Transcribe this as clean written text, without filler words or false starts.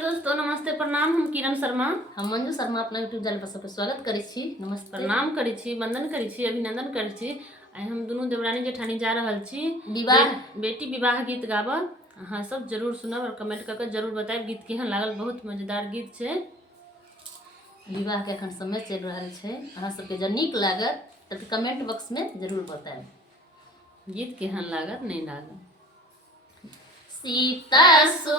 दोस्तों, नमस्ते प्रणाम। हम किरण शर्मा, हम मंजू शर्मा अपना यूट्यूब चैनल पर सबके स्वागत करै छी। नमस्ते, प्रणाम करै छी, वंदन करै छी, अभिनंदन करै छी। आइ हम दुनू देवरानी जेठानी जा रहल छी विवाह बेटी विवाह गीत गाबऽ। अहाँ सब जरूर सुनब और कमेंट करके जरूर बताएब गीत केहन लागल। बहुत मजेदार गीत छै। विवाह के एखन समय चलि रहल छै। अहाँ सबके जब नीक लागत तऽ कमेंट बॉक्स में जरूर बताएब गीत केहन लागत नहीं लागत। सीता सो